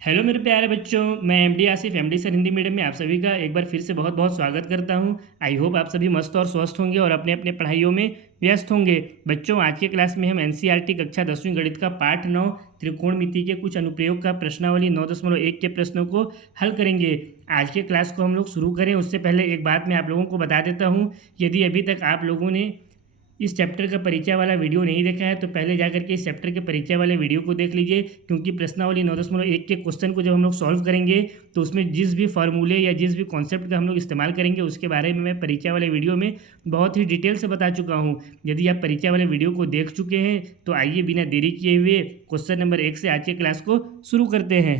Hello मेरे प्यारे बच्चों, मैं MD Asif MD sir Hindi medium में आप सभी का एक बार फिर से बहुत बहुत स्वागत करता हूं। आई होप आप सभी मस्त और स्वस्थ होंगे और अपने अपने पढ़ाइयों में व्यस्त होंगे। बच्चों, आज के क्लास में हम एनसीईआरटी कक्षा 10वीं गणित का पाठ 9 त्रिकोणमिति के कुछ अनुप्रयोग का प्रश्नावली 9.1 के प्रश्नों को हल करेंगे। आज के क्लास को हम लोग शुरू करें उससे पहले एक बात मैं आप लोगों को बता देता हूँ। यदि अभी तक आप लोगों ने इस चैप्टर का परिचय वाला वीडियो नहीं देखा है तो पहले जाकर के इस चैप्टर के परिचय वाले वीडियो को देख लीजिए, क्योंकि प्रश्नावली 9.1 के क्वेश्चन को जब हम लोग सॉल्व करेंगे तो उसमें जिस भी फार्मूले या जिस भी कॉन्सेप्ट का हम लोग इस्तेमाल करेंगे उसके बारे में मैं परिचय वाले वीडियो में बहुत ही डिटेल से बता चुका हूँ। यदि आप परिचय वाले वीडियो को देख चुके हैं तो आइए बिना देरी किए हुए क्वेश्चन नंबर 1 से आज के क्लास को शुरू करते हैं।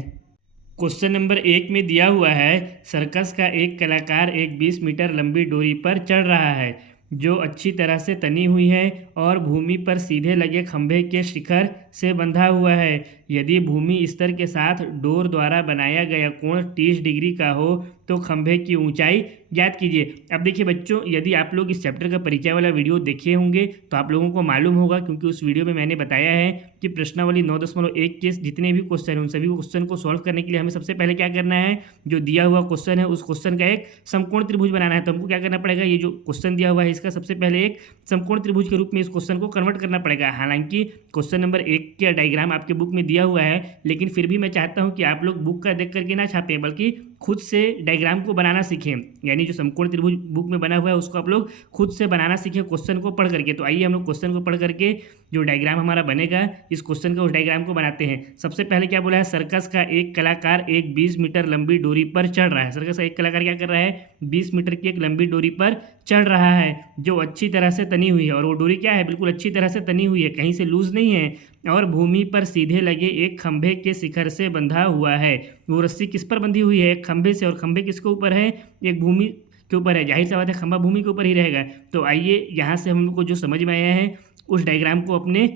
क्वेश्चन नंबर 1 में दिया हुआ है, सर्कस का एक कलाकार एक 20 मीटर लंबी डोरी पर चढ़ रहा है जो अच्छी तरह से तनी हुई है और भूमि पर सीधे लगे खंभे के शिखर से बंधा हुआ है। यदि भूमि स्तर के साथ डोर द्वारा बनाया गया कोण 30 डिग्री का हो तो खंभे की ऊंचाई ज्ञात कीजिए। अब देखिए बच्चों, यदि आप लोग इस चैप्टर का परिचय वाला वीडियो देखे होंगे तो आप लोगों को मालूम होगा, क्योंकि उस वीडियो में मैंने बताया है कि प्रश्नावली 9.1 के जितने भी क्वेश्चन हैं उन सभी क्वेश्चन को सॉल्व करने के लिए हमें सबसे पहले क्या करना है, जो दिया हुआ क्वेश्चन है उस क्वेश्चन का एक समकोण त्रिभुज बनाना है। तो हमको क्या करना पड़ेगा, ये जो क्वेश्चन दिया हुआ है इसका सबसे पहले एक समकोण त्रिभुज के रूप में इस क्वेश्चन को कन्वर्ट करना पड़ेगा। हालांकि क्वेश्चन नंबर 1 का डायग्राम आपके बुक में दिया हुआ है, लेकिन फिर भी मैं चाहता हूं कि आप लोग बुक का देख करके ना छापें बल्कि खुद से डायग्राम को बनाना सीखें। यानी जो समकोण त्रिभुज बुक में बना हुआ है उसको आप लोग खुद से बनाना सीखें क्वेश्चन को पढ़ करके। तो आइए हम लोग क्वेश्चन को पढ़ करके जो डायग्राम हमारा बनेगा इस क्वेश्चन का उस डायग्राम को बनाते हैं। सबसे पहले क्या बोला है, सर्कस का एक कलाकार एक 20 मीटर लंबी डोरी पर चढ़ रहा है। सर्कस का एक कलाकार क्या कर रहा है, 20 मीटर की एक लंबी डोरी पर चढ़ रहा है जो अच्छी तरह से तनी हुई है। और वो डोरी क्या है, बिल्कुल अच्छी तरह से तनी हुई है, कहीं से लूज नहीं है और भूमि पर सीधे लगे एक खंभे के शिखर से बंधा हुआ है। वो रस्सी किस पर बंधी हुई है, एक खंभे से, और खंभे किसके ऊपर है, एक भूमि के ऊपर है। जाहिर सा बात है खंभा भूमि के ऊपर ही रहेगा। तो आइए यहाँ से हम लोग को जो समझ में आया है उस डायग्राम को अपने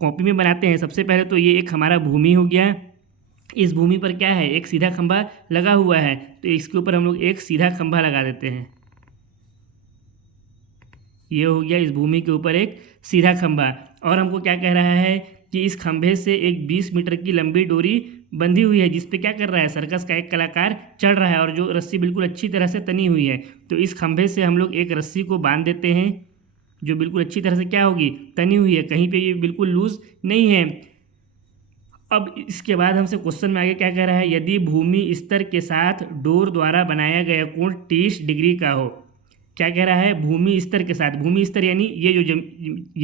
कॉपी में बनाते हैं। सबसे पहले तो ये एक हमारा भूमि हो गया, इस भूमि पर क्या है, एक सीधा खंभा लगा हुआ है, तो इसके ऊपर हम लोग एक सीधा खंभा लगा देते हैं। ये हो गया इस भूमि के ऊपर एक सीधा खंभा। और हमको क्या कह रहा है कि इस खंभे से एक 20 मीटर की लंबी डोरी बंधी हुई है जिस पे क्या कर रहा है, सर्कस का एक कलाकार चढ़ रहा है और जो रस्सी बिल्कुल अच्छी तरह से तनी हुई है। तो इस खंभे से हम लोग एक रस्सी को बांध देते हैं जो बिल्कुल अच्छी तरह से क्या होगी, तनी हुई है, कहीं पे ये बिल्कुल लूज नहीं है। अब इसके बाद हमसे क्वेश्चन में आगे क्या कह रहा है, यदि भूमि स्तर के साथ डोर द्वारा बनाया गया कोण 30 डिग्री का हो। क्या कह रहा है, भूमि स्तर के साथ, भूमि स्तर यानी ये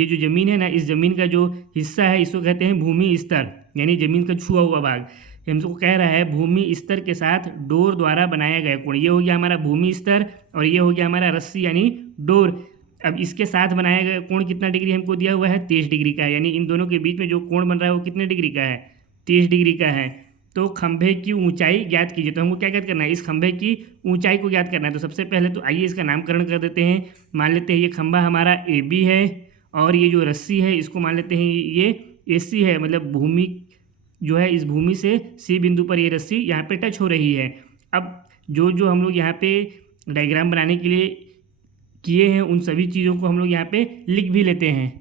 जो जमीन है ना, इस जमीन का जो हिस्सा है इसको कहते हैं भूमि स्तर, यानी जमीन का छुआ हुआ भाग। हमको कह रहा है भूमि स्तर के साथ डोर द्वारा बनाया गया कोण, ये हो गया हमारा भूमि स्तर और ये हो गया हमारा रस्सी यानी डोर। अब इसके साथ बनाया गया कोण कितना डिग्री हमको दिया हुआ है, 30 डिग्री का है। यानी इन दोनों के बीच में जो कोण बन रहा है वो कितने डिग्री का है, 30 डिग्री का है। तो खंभे की ऊंचाई ज्ञात कीजिए। तो हमको क्या ज्ञात करना है, इस खंभे की ऊंचाई को ज्ञात करना है। तो सबसे पहले तो आइए इसका नामकरण कर देते हैं। मान लेते हैं ये खंभा हमारा ए बी है और ये जो रस्सी है इसको मान लेते हैं ये ए सी है, मतलब भूमि जो है इस भूमि से सी बिंदु पर ये रस्सी यहाँ पे टच हो रही है। अब जो जो हम लोग यहाँ पे डायग्राम बनाने के लिए किए हैं उन सभी चीज़ों को हम लोग यहाँ पे लिख भी लेते हैं।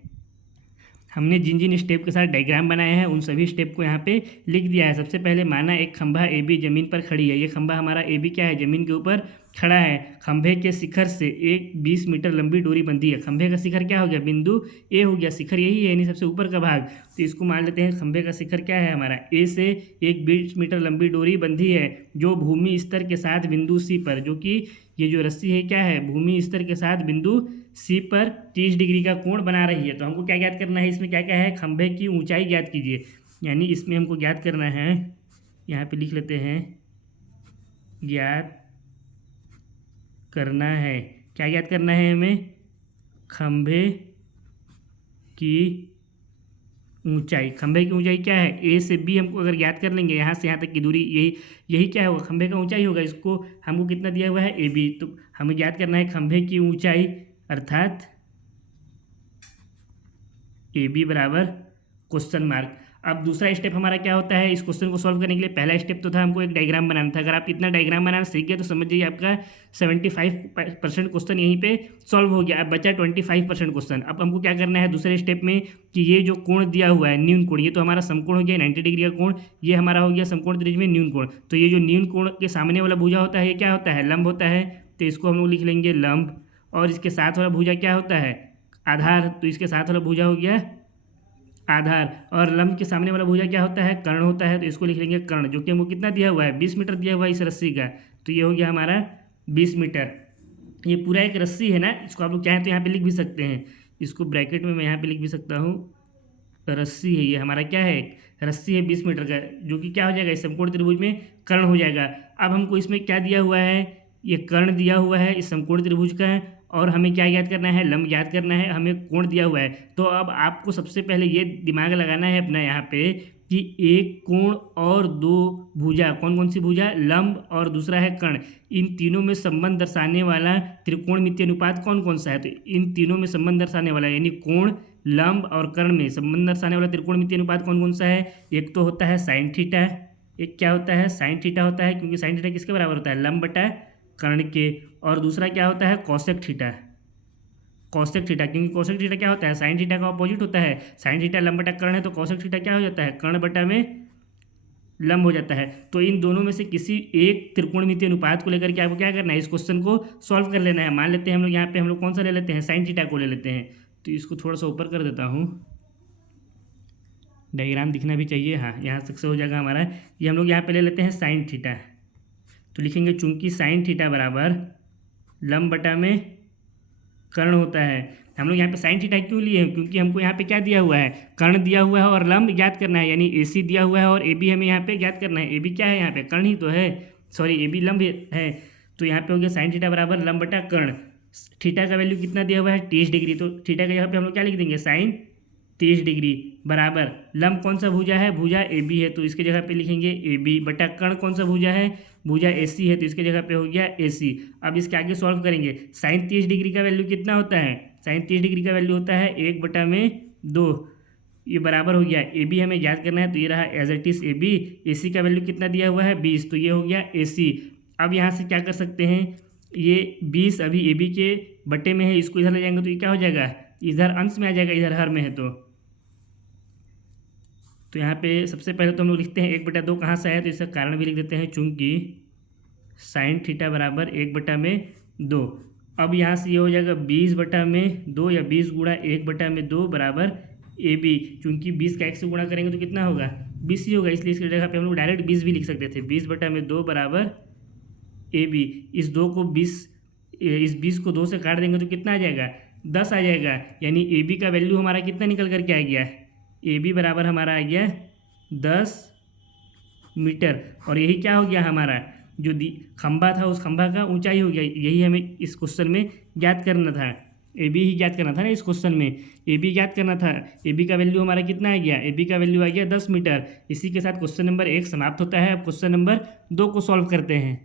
हमने जिन जिन स्टेप के साथ डायग्राम बनाए हैं उन सभी स्टेप को यहाँ पे लिख दिया है। सबसे पहले माना एक खंभा ए बी जमीन पर खड़ी है। ये खंभा हमारा ए बी क्या है, जमीन के ऊपर खड़ा है। खंभे के शिखर से एक 20 मीटर लंबी डोरी बंधी है। खंभे का शिखर क्या हो गया, बिंदु ए हो गया, शिखर यही है यानी सबसे ऊपर का भाग। तो इसको मान लेते हैं खंभे का शिखर क्या है हमारा, ए से एक 20 मीटर लंबी डोरी बंधी है जो भूमि स्तर के साथ बिंदु सी पर, जो कि ये जो रस्सी है क्या है, भूमि स्तर के साथ बिंदु सी पर 30 डिग्री का कोण बना रही है। तो हमको क्या ज्ञात करना है, इसमें क्या क्या है, खंभे की ऊंचाई ज्ञात कीजिए। यानी इसमें हमको ज्ञात करना है, यहाँ पे लिख लेते हैं, ज्ञात करना है, क्या ज्ञात करना है हमें, खंभे की ऊंचाई। खंभे की ऊंचाई क्या है, ए से बी हमको अगर ज्ञात कर लेंगे, यहाँ से यहाँ तक की दूरी यही यही क्या होगा, खंभे का ऊंचाई होगा। इसको हमको कितना दिया हुआ है, ए बी, तो हमें ज्ञात करना है खंभे की ऊंचाई अर्थात ए बी बराबर क्वेश्चन मार्क। अब दूसरा स्टेप हमारा क्या होता है, इस क्वेश्चन को सॉल्व करने के लिए पहला स्टेप तो था हमको एक डायग्राम बनाना था। अगर आप इतना डायग्राम बनाना सीख गए तो समझ जाइए आपका 75% क्वेश्चन यहीं पे सॉल्व हो गया। अब बचा 25% क्वेश्चन। अब हमको क्या करना है दूसरे स्टेप में कि ये जो कोण दिया हुआ है न्यून कोण, ये तो हमारा समकोण हो गया 90 डिग्री का कोण, ये हमारा हो गया समकोण त्रिभुज में न्यून कोण। तो ये जो न्यून कोण के सामने वाला भुजा होता है ये क्या होता है, लंब होता है, तो इसको हम लोग लिख लेंगे लंब। और इसके साथ वाला भुजा क्या होता है, आधार, तो इसके साथ वाला भुजा हो गया आधार। और लंब के सामने वाला भुजा क्या होता है, कर्ण होता है, तो इसको लिख लेंगे कर्ण, जो कि हमको कितना दिया हुआ है 20 मीटर दिया हुआ है इस रस्सी का, तो ये हो गया हमारा 20 मीटर। ये पूरा एक रस्सी है ना, इसको आप लोग चाहें तो यहाँ पे लिख भी सकते हैं, इसको ब्रैकेट में मैं यहाँ पे लिख भी सकता हूँ, रस्सी है ये हमारा, क्या है रस्सी है 20 मीटर का, जो कि क्या हो जाएगा इस समकोण त्रिभुज में कर्ण हो जाएगा। अब हमको इसमें क्या दिया हुआ है, ये कर्ण दिया हुआ है इस समकोण त्रिभुज का है, और हमें क्या याद करना है, लंब याद करना है, हमें कोण दिया हुआ है। तो अब आपको सबसे पहले ये दिमाग लगाना है अपना यहाँ पे कि एक कोण और दो भुजा, कौन कौन सी भुजा, लंब और दूसरा है कर्ण, इन तीनों में संबंध दर्शाने वाला त्रिकोणमितीय अनुपात कौन कौन सा है। तो इन तीनों में संबंध दर्शाने वाला यानी कोण, लंब और कर्ण में संबंध दर्शाने वाला त्रिकोणमितीय अनुपात कौन कौन सा है। एक तो होता है साइन थीटा, एक क्या होता है साइन थीटा होता है, क्योंकि साइन थीटा किसके बराबर होता है, लंब बटा कर्ण के। और दूसरा क्या होता है कोसेक थीटा, कोसेक थीटा, क्योंकि कोसेक थीटा क्या होता है साइन थीटा का अपोजिट होता है, साइन थीटा लंब बटा कर्ण है, तो कोसेक थीटा क्या हो जाता है, कर्ण बटा में लंब हो जाता है। तो इन दोनों में से किसी एक त्रिकोणमितीय अनुपात को लेकर के आपको क्या करना है, इस क्वेश्चन को सॉल्व कर लेना है। मान लेते हैं हम लोग यहाँ पे हम लोग कौन सा ले लेते हैं, साइन थीटा को ले लेते हैं, तो इसको थोड़ा सा ऊपर कर देता हूँ, डायग्राम दिखना भी चाहिए, हाँ यहाँ तक से हो जाएगा हमारा। ये हम लोग यहाँ पे ले लेते हैं साइन थीटा, तो लिखेंगे चूंकि साइन थीटा बराबर लंब बटा में कर्ण होता है। हम लोग यहाँ पे साइन थीटा क्यों लिए हैं, क्योंकि हमको यहाँ पे क्या दिया हुआ है, कर्ण दिया हुआ है और लंब ज्ञात करना है, यानी AC दिया हुआ है और AB हमें यहाँ पे ज्ञात करना है। AB क्या है यहाँ पे, कर्ण ही तो है, सॉरी AB लंब है, तो यहाँ पे हो गया साइन थीटा बराबर लंब बटा कर्ण। थीटा का वैल्यू कितना दिया हुआ है 30 डिग्री, तो थीटा का यहाँ पे हम लोग क्या लिख देंगे साइन 30 डिग्री बराबर लंब कौन सा भुजा है, भुजा AB है, तो इसके जगह पे लिखेंगे AB बटा कर्ण कौन सा भुजा है, भुजा AC है, तो इसके जगह पे हो गया AC। अब इसके आगे सॉल्व करेंगे, साइन 30 डिग्री का वैल्यू कितना होता है, साइन 30 डिग्री का वैल्यू होता है 1/2, ये बराबर हो गया AB हमें याद करना है, तो ये रहा as it is AB। AC का वैल्यू कितना दिया हुआ है 20, तो ये हो गया AC। अब यहाँ से क्या कर सकते हैं, ये 20 अभी AB के बटे में है, इसको इधर ले जाएंगे तो ये क्या हो जाएगा, इधर अंश में आ जाएगा, इधर हर में है, तो यहाँ पे सबसे पहले तो हम लोग लिखते हैं 1/2 कहाँ से आया, तो इसका कारण भी लिख देते हैं, चूंकि साइन थीटा बराबर 1/2। अब यहाँ से ये हो जाएगा 20/2 या 20 गुणा 1/2 बराबर AB, चूंकि 20 का 1 से गुणा करेंगे तो कितना होगा 20 ही होगा, इसलिए इसकी जगह पे हम लोग डायरेक्ट 20 भी लिख सकते थे, 20/2 बराबर AB। इस 20 को 2 से काट देंगे तो कितना आ जाएगा 10 आ जाएगा, यानी AB का वैल्यू हमारा कितना निकल करके आ गया, AB बराबर हमारा आ गया 10 मीटर। और यही क्या हो गया हमारा जो खंभा था उस खंभा का ऊंचाई हो गया, यही हमें इस क्वेश्चन में ज्ञात करना था, AB ही ज्ञात करना था ना, इस क्वेश्चन में AB ज्ञात करना था। AB का वैल्यू हमारा कितना आ गया, AB का वैल्यू आ गया 10 मीटर। इसी के साथ क्वेश्चन नंबर 1 समाप्त होता है। अब क्वेश्चन नंबर 2 को सॉल्व करते हैं।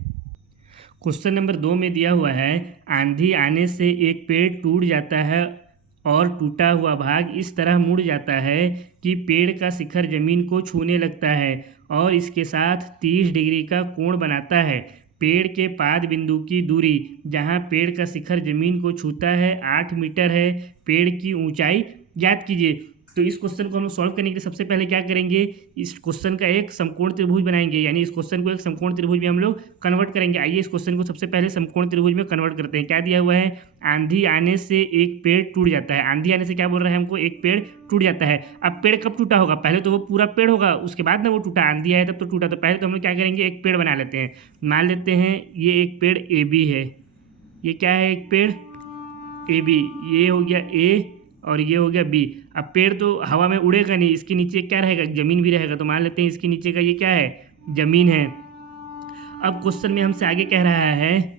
क्वेश्चन नंबर 2 में दिया हुआ है, आंधी आने से एक पेड़ टूट जाता है और टूटा हुआ भाग इस तरह मुड़ जाता है कि पेड़ का शिखर जमीन को छूने लगता है और इसके साथ 30 डिग्री का कोण बनाता है। पेड़ के पाद बिंदु की दूरी जहां पेड़ का शिखर जमीन को छूता है 8 मीटर है। पेड़ की ऊंचाई ज्ञात कीजिए। तो इस क्वेश्चन को हम लोग सॉल्व करने के लिए सबसे पहले क्या करेंगे, इस क्वेश्चन का एक समकोण त्रिभुज बनाएंगे, यानी इस क्वेश्चन को एक समकोण त्रिभुज में हम लोग कन्वर्ट करेंगे। आइए इस क्वेश्चन को सबसे पहले समकोण त्रिभुज में कन्वर्ट करते हैं। क्या दिया हुआ है, आंधी आने से एक पेड़ टूट जाता है। आंधी आने से क्या बोल रहा है हमको, एक पेड़ टूट जाता है। अब पेड़ कब टूटा होगा, पहले तो वो पूरा पेड़ होगा, उसके बाद ना वो टूटा, आंधी आया तब तो टूटा। तो पहले तो हम लोग क्या करेंगे, एक पेड़ बना लेते हैं। मान लेते हैं ये एक पेड़ AB है, ये क्या है, एक पेड़ AB, ये हो गया A और ये हो गया B। अब पेड़ तो हवा में उड़ेगा नहीं, इसके नीचे क्या रहेगा, जमीन भी रहेगा। तो मान लेते हैं इसके नीचे का ये क्या है, जमीन है। अब क्वेश्चन में हमसे आगे कह रहा है,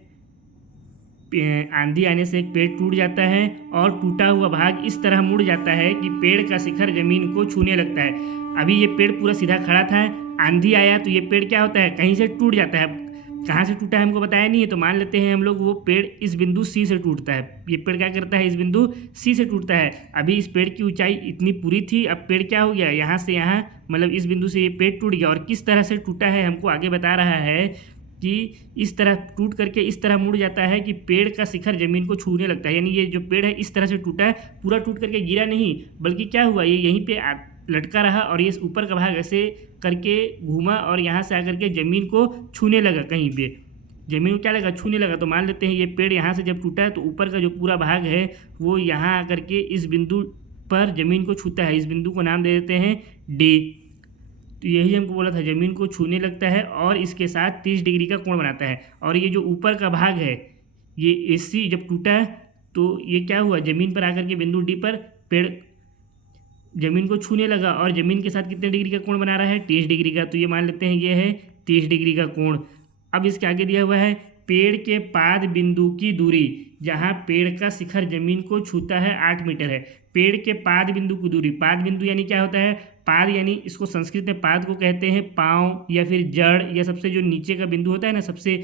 आंधी आने से एक पेड़ टूट जाता है और टूटा हुआ भाग इस तरह मुड़ जाता है कि पेड़ का शिखर जमीन को छूने लगता है। अभी ये पेड़ पूरा सीधा खड़ा था, आंधी आया तो ये पेड़ क्या होता है, कहीं से टूट जाता है। कहाँ से टूटा है हमको बताया नहीं है, तो मान लेते हैं हम लोग वो पेड़ इस बिंदु सी से टूटता है। ये पेड़ क्या करता है, इस बिंदु सी से टूटता है। अभी इस पेड़ की ऊंचाई इतनी पूरी थी, अब पेड़ क्या हो गया, यहाँ से यहाँ, मतलब इस बिंदु से ये पेड़ टूट गया। और किस तरह से टूटा है हमको आगे बता रहा है कि इस तरह टूट करके इस तरह मुड़ जाता है कि पेड़ का शिखर जमीन को छूने लगता है। यानी ये जो पेड़ है इस तरह से टूटा है, पूरा टूट करके गिरा नहीं, बल्कि क्या हुआ, ये यहीं पे लटका रहा और ये ऊपर का भाग ऐसे करके घूमा और यहाँ से आकर के ज़मीन को छूने लगा, कहीं पे ज़मीन को क्या लगा, छूने लगा। तो मान लेते हैं ये पेड़ यहाँ से जब टूटा है तो ऊपर का जो पूरा भाग है वो यहाँ आकर के इस बिंदु पर ज़मीन को छूता है। इस बिंदु को नाम दे देते हैं डी। तो यही हमको बोला था, ज़मीन को छूने लगता है और इसके साथ 30 डिग्री का कोण बनाता है। और ये जो ऊपर का भाग है, ये AC जब टूटा है तो ये क्या हुआ, ज़मीन पर आकर के बिंदु डी पर पेड़ ज़मीन को छूने लगा और ज़मीन के साथ कितने डिग्री का कोण बना रहा है, 30 डिग्री का। तो ये मान लेते हैं ये है 30 डिग्री का कोण। अब इसके आगे दिया हुआ है पेड़ के पाद बिंदु की दूरी, जहाँ पेड़ का शिखर जमीन को छूता है 8 मीटर है। पेड़ के पाद बिंदु की दूरी, पाद बिंदु यानी क्या होता है, पाद यानी इसको संस्कृत में पाद को कहते हैं पाँव या फिर जड़, या सबसे जो नीचे का बिंदु होता है ना, सबसे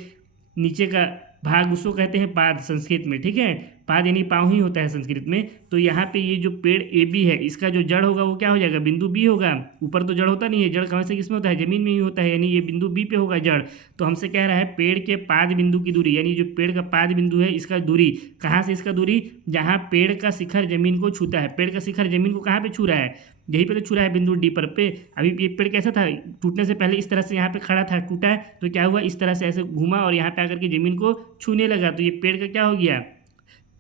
नीचे का भाग, उसको कहते हैं पाद संस्कृत में, ठीक है। पाद यानी पाँव ही होता है संस्कृत में। तो यहाँ पे ये जो पेड़ AB है, इसका जो जड़ होगा वो क्या हो जाएगा, बिंदु B होगा। ऊपर तो जड़ होता नहीं है, जड़ कहाँ से किसमें होता है, जमीन में ही होता है, यानी ये बिंदु B पे होगा जड़। तो हमसे कह रहा है पेड़ के पाद बिंदु की दूरी, यानी जो पेड़ का पाद बिंदु है इसका दूरी, कहाँ से इसका दूरी, जहाँ पेड़ का शिखर जमीन को छूता है। पेड़ का शिखर जमीन को कहाँ पे छू रहा है, यहीं पे तो छू रहा है, बिंदु डी पर पे। अभी ये पेड़ कैसा था, टूटने से पहले इस तरह से यहाँ पे खड़ा था, टूटा है तो क्या हुआ, इस तरह से ऐसे घूमा और यहाँ पे आकर के जमीन को छूने लगा। तो ये पेड़ का क्या हो गया,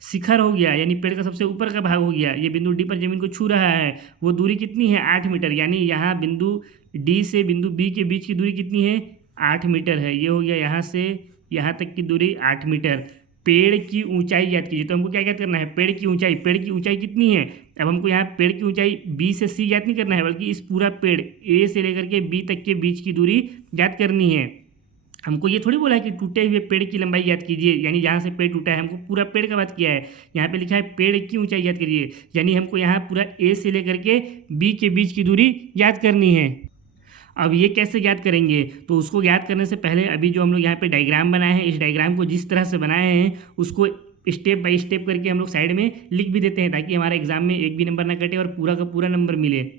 शिखर हो गया, यानी पेड़ का सबसे ऊपर का भाग हो गया। ये बिंदु डी पर जमीन को छू रहा है। वो दूरी कितनी है, 8 मीटर। यानी यहाँ बिंदु डी से बिंदु बी के बीच की दूरी कितनी है, 8 मीटर है। ये हो गया यहाँ से यहाँ तक की दूरी 8 मीटर। पेड़ की ऊंचाई याद कीजिए। तो हमको क्या याद करना है, पेड़ की ऊंचाई। पेड़ की ऊंचाई कितनी है, अब हमको यहाँ पेड़ की ऊंचाई B से C याद नहीं करना है, बल्कि इस पूरा पेड़ A से लेकर के B तक के बीच की दूरी याद करनी है। हमको ये थोड़ी बोला है कि टूटे हुए पेड़ की लंबाई याद कीजिए, यानी जहाँ से पेड़ टूटा है, हमको पूरा पेड़ का बात किया है। यहाँ पे लिखा है पेड़ की ऊंचाई याद करिए, यानी हमको यहाँ पूरा A से लेकर के B के बीच की दूरी याद करनी है। अब ये कैसे याद करेंगे, तो उसको याद करने से पहले अभी जो हम लोग यहाँ पे डायग्राम बनाए हैं, इस डायग्राम को जिस तरह से बनाए हैं उसको स्टेप बाय स्टेप करके हम लोग साइड में लिख भी देते हैं, ताकि हमारे एग्जाम में एक भी नंबर ना कटे और पूरा का पूरा नंबर मिले।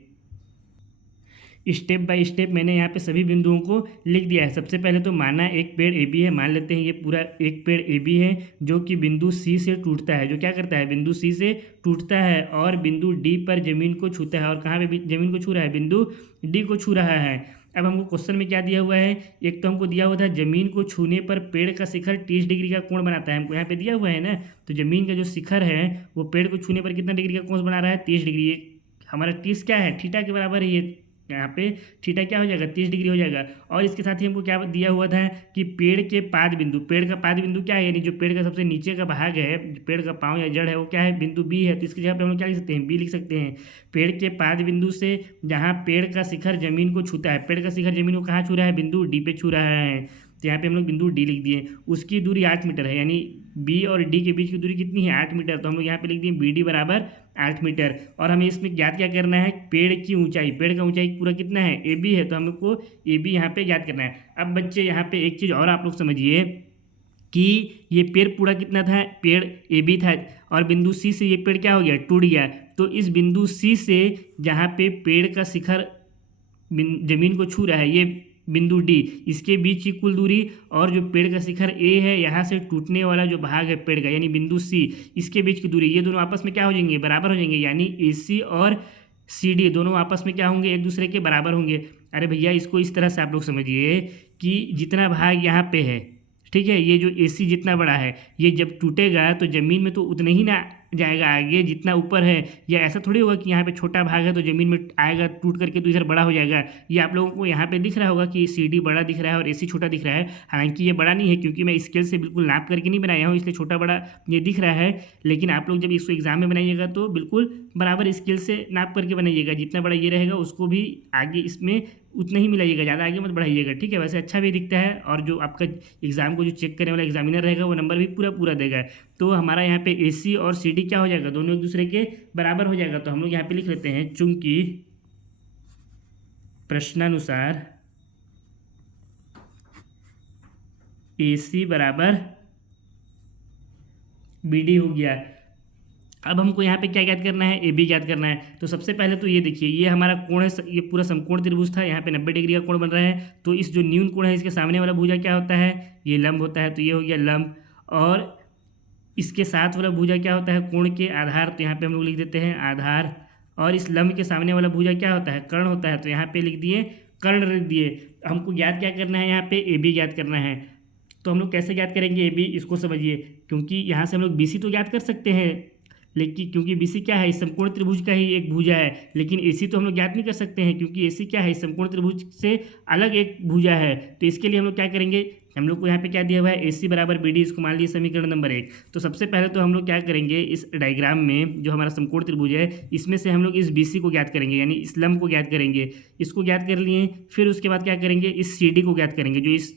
स्टेप बाय स्टेप मैंने यहाँ पे सभी बिंदुओं को लिख दिया है। सबसे पहले तो माना एक पेड़ AB है, मान लेते हैं ये पूरा एक पेड़ AB है जो कि बिंदु C से टूटता है। जो क्या करता है, बिंदु C से टूटता है और बिंदु D पर जमीन को छूता है। और कहाँ पे जमीन को छू रहा है, बिंदु D को छू रहा है। अब हमको क्वेश्चन में क्या दिया हुआ है, एक तो हमको दिया हुआ था जमीन को छूने पर पेड़ का शिखर 30 डिग्री का कोण बनाता है। हमको यहाँ पे दिया हुआ है ना, तो जमीन का जो शिखर है वो पेड़ को छूने पर कितना डिग्री का कोण बना रहा है, 30 डिग्री। हमारा 30 क्या है, थीटा के बराबर है। ये यहाँ पे थीटा क्या हो जाएगा, 30 डिग्री हो जाएगा। और इसके साथ ही हमको क्या दिया हुआ था कि पेड़ के पाद बिंदु, पेड़ का पाद बिंदु क्या है, यानी जो पेड़ का सबसे नीचे का भाग है, पेड़ का पाँव या जड़ है, वो क्या है, बिंदु B है। तो इसकी जगह पे हम लोग क्या लिख सकते हैं, B लिख सकते हैं। पेड़ के पाद बिंदु से जहाँ पेड़ का शिखर जमीन को छूता है, पेड़ का शिखर जमीन को कहाँ छू रहा है, बिंदु D पे छू रहा है। तो यहाँ पे हम लोग बिंदु D लिख दिए। उसकी दूरी 8 मीटर है, यानी B और D के बीच की दूरी कितनी है, 8 मीटर। तो हम लोग यहाँ पे लिख दिए BD बराबर 8 मीटर। और हमें इसमें याद क्या करना है, पेड़ की ऊंचाई। पेड़ का ऊंचाई पूरा कितना है, AB है, तो हमको AB यहाँ पे याद करना है। अब बच्चे यहाँ पे एक चीज़ और आप लोग समझिए कि ये पेड़ पूरा कितना था, पेड़ AB था और बिंदु C से ये पेड़ क्या हो गया, टूट गया। तो इस बिंदु C से जहाँ पे पेड़ का शिखर जमीन को छू रहा है, ये बिंदु D, इसके बीच की कुल दूरी और जो पेड़ का शिखर A है, यहाँ से टूटने वाला जो भाग है पेड़ का, यानी बिंदु C, इसके बीच की दूरी, ये दोनों आपस में क्या हो जाएंगे, बराबर हो जाएंगे। यानी AC और CD दोनों आपस में क्या होंगे, एक दूसरे के बराबर होंगे। अरे भैया इसको इस तरह से आप लोग समझिए कि जितना भाग यहाँ पे है, ठीक है, ये जो AC जितना बड़ा है, ये जब टूटेगा तो ज़मीन में तो उतना ही ना जाएगा आगे जितना ऊपर है। या ऐसा थोड़ी होगा कि यहाँ पे छोटा भाग है तो ज़मीन में आएगा टूट करके तो इधर बड़ा हो जाएगा। ये आप लोगों को यहाँ पे दिख रहा होगा कि CD बड़ा दिख रहा है और AC छोटा दिख रहा है। हालांकि ये बड़ा नहीं है, क्योंकि मैं स्केल से बिल्कुल नाप करके नहीं बनाया हूँ, इसलिए छोटा बड़ा ये दिख रहा है। लेकिन आप लोग जब इसको एग्जाम में बनाइएगा तो बिल्कुल बराबर स्केल से नाप करके बनाइएगा। जितना बड़ा ये रहेगा उसको भी आगे इसमें उतना ही मिलाइएगा, ज़्यादा आगे मत बढ़ाइएगा, ठीक है। वैसे अच्छा भी दिखता है और जो आपका एग्ज़ाम को जो चेक करने वाला एग्जामिनर रहेगा वो नंबर भी पूरा पूरा देगा। तो हमारा यहाँ पे AC और CD क्या हो जाएगा, दोनों एक दूसरे के बराबर हो जाएगा। तो हम लोग यहाँ पे लिख लेते हैं, चूंकि प्रश्नानुसार AC बराबर BD हो गया। अब हमको यहाँ पे क्या ज्ञात करना है, AB ज्ञात करना है। तो सबसे पहले तो ये देखिए, ये हमारा कोण है, ये पूरा समकोण त्रिभुज था, यहाँ पे 90 डिग्री का कोण बन रहा है। तो इस जो न्यून कोण है इसके सामने वाला भुजा क्या होता है, ये लंब होता है, तो ये हो गया लंब। और इसके साथ वाला भुजा क्या होता है, कोण के आधार, तो यहाँ पे हम लोग लिख देते हैं आधार। और इस लंब के सामने वाला भुजा क्या होता है, कर्ण होता है, तो यहाँ पे लिख दिए कर्ण लिख दिए। हमको ज्ञात क्या करना है, यहाँ पे AB ज्ञात करना है। तो हम लोग कैसे ज्ञात करेंगे AB, इसको समझिए। क्योंकि यहाँ से हम लोग BC तो ज्ञात कर सकते हैं, लेकिन क्योंकि BC क्या है, इस समकोण त्रिभुज का ही एक भुजा है, लेकिन AC तो हम लोग ज्ञात नहीं कर सकते हैं, क्योंकि AC क्या है, इस समकोण त्रिभुज से अलग एक भुजा है। तो इसके लिए हम लोग क्या करेंगे, हम लोग को यहाँ पे क्या दिया हुआ है, AC बराबर BD, इसको मान लीजिए समीकरण नंबर 1। तो सबसे पहले तो हम लोग क्या करेंगे, इस डायग्राम में जो हमारा समकोण त्रिभुज है इसमें से हम लोग इस BC को ज्ञात करेंगे, यानी इस लंब को ज्ञात करेंगे। इसको ज्ञात कर लिए, फिर उसके बाद क्या करेंगे, इस CD को ज्ञात करेंगे, जो इस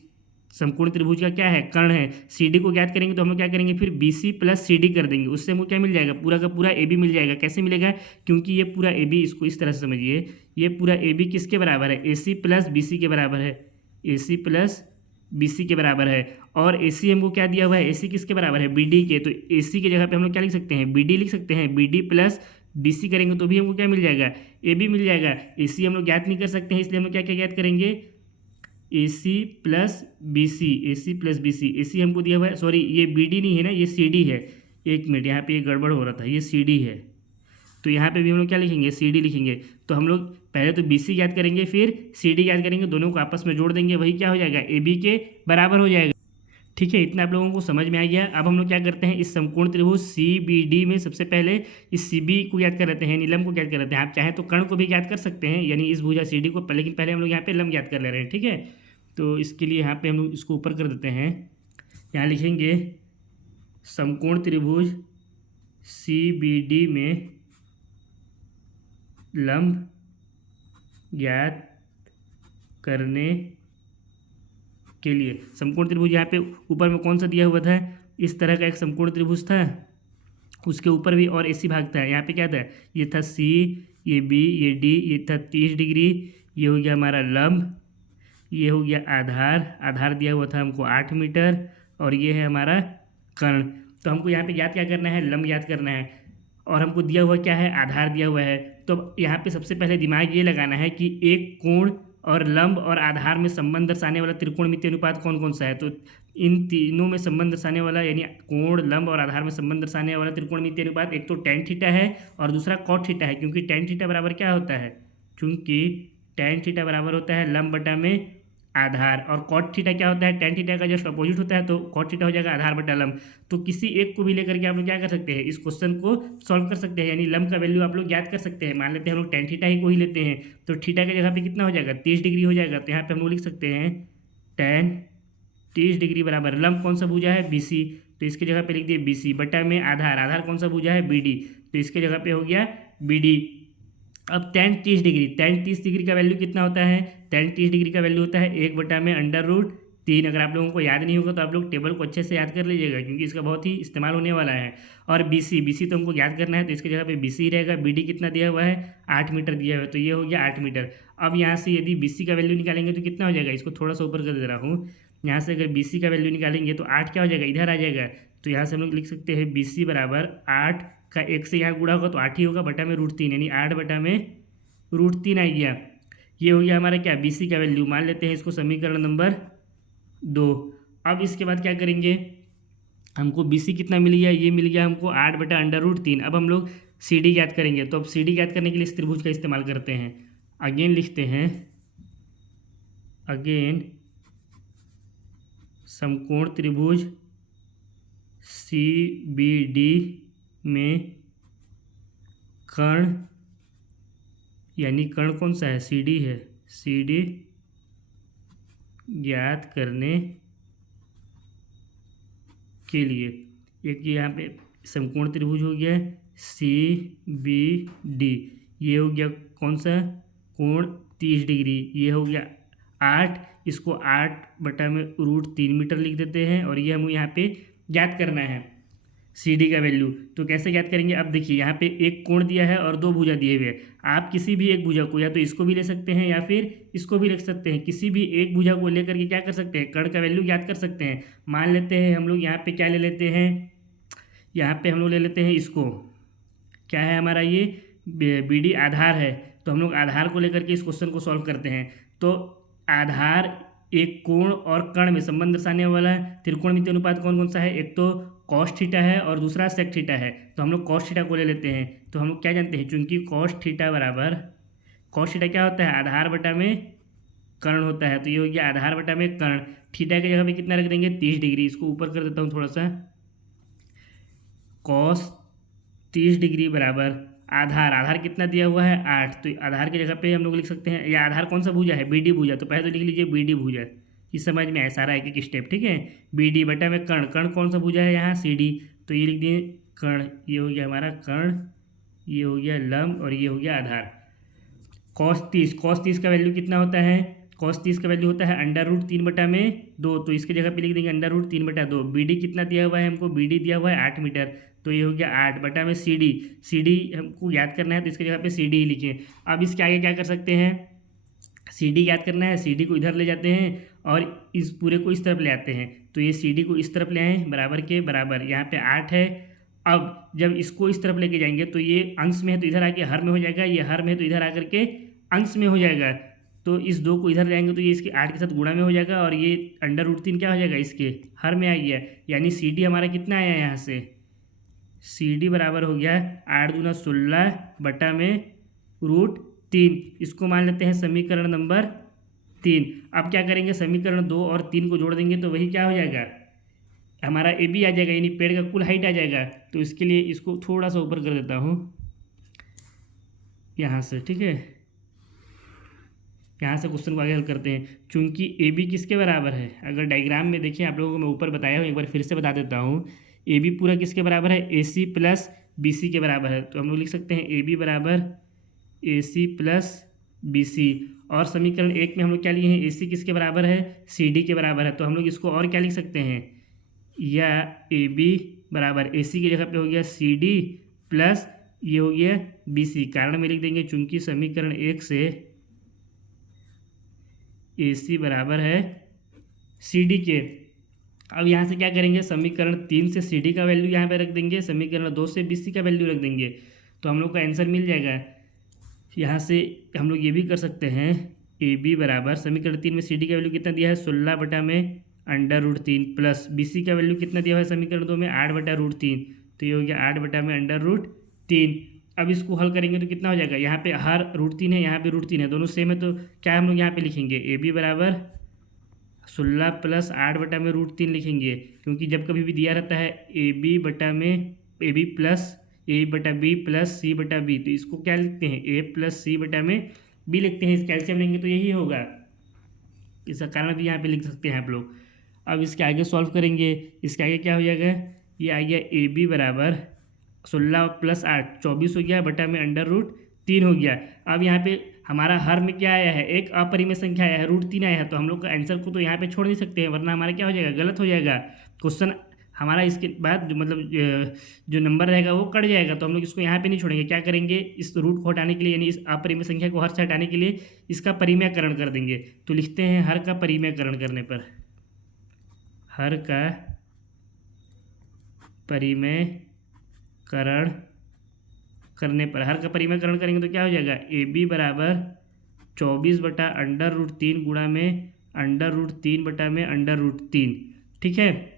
समकोण त्रिभुज का क्या है, कर्ण है। CD को ज्ञात करेंगे तो हम लोग क्या करेंगे, फिर BC प्लस CD कर देंगे, उससे हमको क्या मिल जाएगा, पूरा का पूरा AB मिल जाएगा। कैसे मिलेगा, क्योंकि ये पूरा AB, इसको इस तरह से समझिए, ये पूरा AB किसके बराबर है, AC प्लस BC के बराबर है, AC प्लस BC के बराबर है। और AC हमको क्या दिया हुआ है, AC किसके बराबर है, BD के। तो AC की जगह पे हम लोग क्या लिख सकते हैं, BD लिख सकते हैं। BD प्लस BC करेंगे तो भी हमको क्या मिल जाएगा, AB मिल जाएगा। AC हम लोग ज्ञात नहीं कर सकते हैं, इसलिए हम लोग क्या क्या ज्ञात करेंगे, AC plus BC, AC plus BC। AC हमको दिया हुआ है, सॉरी ये BD नहीं है ना, ये CD है। एक मिनट, यहाँ पे ये गड़बड़ हो रहा था, ये CD है। तो यहाँ पे भी हम लोग क्या लिखेंगे, CD लिखेंगे। तो हम लोग पहले तो BC याद करेंगे, फिर CD याद करेंगे, दोनों को आपस में जोड़ देंगे, वही क्या हो जाएगा, AB के बराबर हो जाएगा। ठीक है, इतना आप लोगों को समझ में आ गया। अब हम लोग क्या करते हैं, इस समकोण त्रिभुज CBD में सबसे पहले इस CB को याद कर लेते हैं, यानी लंब को याद कर लेते हैं। आप चाहें तो कर्ण को भी याद कर सकते हैं, यानी इस भुजा CD को, लेकिन पहले हम लोग यहाँ पे लंब याद कर ले रहे हैं। ठीक है, तो इसके लिए यहाँ पे हम लोग इसको ऊपर कर देते हैं, यहाँ लिखेंगे समकोण त्रिभुज CBD में लंब ज्ञात करने के लिए। समकोण त्रिभुज यहाँ पे ऊपर में कौन सा दिया हुआ था, इस तरह का एक समकोण त्रिभुज था, उसके ऊपर भी और AC भाग था। यहाँ पे क्या था, ये था C, ये B, ये D, ये था 30 डिग्री, ये हो गया हमारा लंब, ये हो गया आधार, आधार दिया हुआ था हमको 8 मीटर, और ये है हमारा कर्ण। तो हमको यहाँ पे याद क्या करना है, लंब याद करना है, और हमको दिया हुआ क्या है, आधार दिया हुआ है। तो यहाँ पे सबसे पहले दिमाग ये लगाना है कि एक कोण और लंब और आधार में संबंध दर्शाने वाला त्रिकोणमितीय अनुपात कौन कौन सा है। तो इन तीनों में संबंध दर्शाने वाला, यानी कोण, लंब और आधार में संबंध दर्शाने वाला त्रिकोणमितीय अनुपात, एक तो tan थीटा है और दूसरा cot थीटा है। क्योंकि tan थीटा बराबर क्या होता है, क्योंकि tan थीटा बराबर होता है लंब बटा में आधार, और cot थीटा क्या होता है, tan थीटा का जस्ट अपोजिट होता है, तो cot थीटा हो जाएगा आधार बटा लंब। तो किसी एक को भी लेकर के आप लोग क्या कर सकते हैं, इस क्वेश्चन को सॉल्व कर सकते हैं, यानी लंब का वैल्यू आप लोग ज्ञात कर सकते हैं। मान लेते हैं हम लोग tan थीटा ही को ही लेते हैं, तो थीटा की जगह पे कितना हो जाएगा, 30 डिग्री हो जाएगा। तो यहाँ पे हम लोग लिख सकते हैं tan 30 डिग्री बराबर लंब कौन सा भुजा है, BC, तो इसके जगह पे लिख दिए BC बटा में आधार, आधार कौन सा भुजा है, BD, तो इसके जगह पे हो गया BD। अब tan 30 डिग्री, tan 30 डिग्री का वैल्यू कितना होता है, tan 30 डिग्री का वैल्यू होता है 1 बटा में √3। अगर आप लोगों को याद नहीं होगा तो आप लोग टेबल को अच्छे से याद कर लीजिएगा, क्योंकि इसका बहुत ही इस्तेमाल होने वाला है। और BC तो हमको याद करना है, तो इसके जगह पे BC रहेगा। BD कितना दिया हुआ है, 8 मीटर दिया हुआ है, तो ये हो गया 8 मीटर। अब यहाँ से यदि BC का वैल्यू निकालेंगे तो कितना हो जाएगा, इसको थोड़ा सा ऊपर कर दे रहा हूँ। यहाँ से अगर BC का वैल्यू निकालेंगे तो 8 क्या हो जाएगा, इधर आ जाएगा। तो यहाँ से हम लोग लिख सकते हैं BC बराबर 8 का 1 से यहाँ गुणा होगा तो 8 ही होगा, बटा में √3, यानी 8 बटा में √3 आ गया। ये हो गया हमारा क्या, BC का वैल्यू। मान लेते हैं इसको समीकरण नंबर 2। अब इसके बाद क्या करेंगे, हमको BC कितना मिल गया, ये मिल गया हमको 8 बटा √3। अब हम लोग CD ज्ञात करेंगे, तो अब CD ज्ञात करने के लिए इस त्रिभुज का इस्तेमाल करते हैं। अगेन लिखते हैं, अगेन समकोण त्रिभुज CBD में कर्ण, यानी कर्ण कौन सा है, CD है, CD ज्ञात करने के लिए। एक यहाँ पे समकोण त्रिभुज हो गया CBD, ये हो गया कौन सा, कोण 30 डिग्री, ये हो गया 8, इसको 8 बटा में √3 मीटर लिख देते हैं, और ये हमें यहाँ पे ज्ञात करना है। सी डी का वैल्यू। तो कैसे ज्ञात करेंगे? अब देखिए यहाँ पे एक कोण दिया है और दो भुजा दिए हुए हैं। आप किसी भी एक भुजा को या तो इसको भी ले सकते हैं या फिर इसको भी रख सकते हैं। किसी भी एक भुजा को लेकर के क्या कर सकते हैं? कर्ण का वैल्यू ज्ञात कर सकते हैं। मान लेते हैं हम लोग यहाँ पे क्या ले लेते हैं, यहाँ पे हम लोग ले लेते हैं इसको, क्या है हमारा ये बी डी आधार है। तो हम लोग आधार को लेकर के इस क्वेश्चन को सॉल्व करते हैं। तो आधार एक कोण और कर्ण में संबंध दर्शाने वाला त्रिकोणमितीय अनुपात कौन कौन सा है? एक तो कॉस थीटा है और दूसरा सेक थीटा है। तो हम लोग कॉस थीटा को ले लेते हैं। तो हम लोग क्या जानते हैं, चूंकि कॉस थीटा बराबर, कॉस थीटा क्या होता है? आधार बटा में कर्ण होता है। तो ये हो गया आधार बटा में कर्ण। थीटा की जगह पे कितना रख देंगे? 30 डिग्री। इसको ऊपर कर देता हूँ थोड़ा सा। कॉस 30 डिग्री बराबर आधार, आधार कितना दिया हुआ है? 8। तो आधार की जगह पे हम लोग लिख सकते हैं, या आधार कौन सा भुजा है? बी डी भुजा। तो पहले तो लिख लीजिए बी डी भुजा। इस समझ में आया सारा एक एक स्टेप, ठीक है। बी डी बटा में कर्ण, कर्ण कौन सा भुजा है यहाँ? C D. तो ये लिख दिए कर्ण, ये हो गया हमारा कर्ण, ये हो गया लंब और ये हो गया आधार। कॉस 30, कॉस 30 का वैल्यू कितना होता है? कॉस 30 का वैल्यू होता है √3/2। तो इसके जगह पे लिख देंगे √3/2। बी डी कितना दिया हुआ है हमको? बी डी दिया हुआ है 8 मीटर। तो ये हो गया 8 बटा में सी डी। सी डी हमको याद करना है तो इसके जगह पे सी डी ही लिखें। अब इसके आगे क्या कर सकते हैं? सी डी याद करना है, सी डी को इधर ले जाते हैं और इस पूरे को इस तरफ ले आते हैं। तो ये सी डी को इस तरफ ले आए बराबर के बराबर, यहाँ पे 8 है। अब जब इसको इस तरफ लेके जाएंगे तो ये अंश में है तो इधर आके हर में हो जाएगा, ये हर में है तो इधर आकर के अंश में हो जाएगा। तो इस 2 को इधर ले आएंगे तो ये इसके 8 के साथ गुणा में हो जाएगा और ये √3 क्या हो जाएगा? इसके हर में आ गया। यानी सी डी हमारा कितना आया यहाँ से? सी डी बराबर हो गया 8 दूना 16 बटा में √3। इसको मान लेते हैं समीकरण नंबर 3। अब क्या करेंगे? समीकरण 2 और 3 को जोड़ देंगे तो वही क्या हो जाएगा? हमारा ए बी आ जाएगा, यानी पेड़ का कुल हाइट आ जाएगा। तो इसके लिए इसको थोड़ा सा ऊपर कर देता हूँ यहाँ से, ठीक है। यहाँ से क्वेश्चन को आगे हल करते हैं। चूंकि ए बी किसके बराबर है? अगर डायग्राम में देखिए, आप लोगों को मैं ऊपर बताया हूँ, एक बार फिर से बता देता हूँ। ए बी पूरा किसके बराबर है? ए सी प्लस बी सी के बराबर है। तो हम लोग लिख सकते हैं ए बी बराबर ए सी प्लस बी सी। और समीकरण 1 में हम लोग क्या लिए हैं? ए सी किसके बराबर है? सी डी के बराबर है। तो हम लोग इसको और क्या लिख सकते हैं? या ए बी बराबर ए सी की जगह पे हो गया सी डी प्लस ये हो गया बी सी। कारण में लिख देंगे चूंकि समीकरण 1 से ए सी बराबर है सी डी के। अब यहाँ से क्या करेंगे? समीकरण 3 से सी डी का वैल्यू यहाँ पे रख देंगे, समीकरण 2 से बी सी का वैल्यू रख देंगे, तो हम लोग का आंसर मिल जाएगा। यहाँ से हम लोग ये भी कर सकते हैं, ए बी बराबर समीकरण 3 में सी डी का वैल्यू कितना दिया है? 16 बटा में √3 प्लस बी सी का वैल्यू कितना दिया हुआ है समीकरण 2 में? 8 बटा √3। तो ये हो गया 8 बटा में √3। अब इसको हल करेंगे तो कितना हो जाएगा? यहाँ पे हर √3 है, यहाँ पे √3 है, दोनों सेम है। तो क्या हम लोग यहाँ पे लिखेंगे? ए बी बराबर 16 प्लस 8 बटा में √3 लिखेंगे, क्योंकि जब कभी भी दिया रहता है ए बी बटा में ए बी प्लस ए बटा बी प्लस सी बटा बी, तो इसको क्या लिखते हैं? ए प्लस सी बटा में बी लिखते हैं। इस कैल्शियम लेंगे तो यही होगा, इसका कारण भी यहाँ पे लिख सकते हैं आप लोग। अब इसके आगे सॉल्व करेंगे, इसके आगे क्या हो जाएगा? ये आ गया ए बी बराबर 16 प्लस 8 24 हो गया बटा में √3 हो गया। अब यहाँ पे हमारा हर में क्या आया है? एक अपरिमेय संख्या आया है, √3 आया है। तो हम लोग का आंसर को तो यहाँ पे छोड़ नहीं सकते हैं, वरना हमारा क्या हो जाएगा? गलत हो जाएगा क्वेश्चन हमारा। इसके बाद जो मतलब जो नंबर रहेगा वो कट जाएगा। तो हम लोग इसको यहाँ पे नहीं छोड़ेंगे, क्या करेंगे? इस रूट को हटाने के लिए, यानी इस अपरिमेय संख्या को हर से हटाने के लिए इसका परिमेयकरण कर देंगे। तो लिखते हैं हर का परिमेयकरण करने पर, हर का परिमेयकरण करने पर, हर का परिमेयकरण करेंगे तो क्या हो जाएगा? ए बी बराबर 24 बटा √3 गुणा में √3 बटा में √3, ठीक है।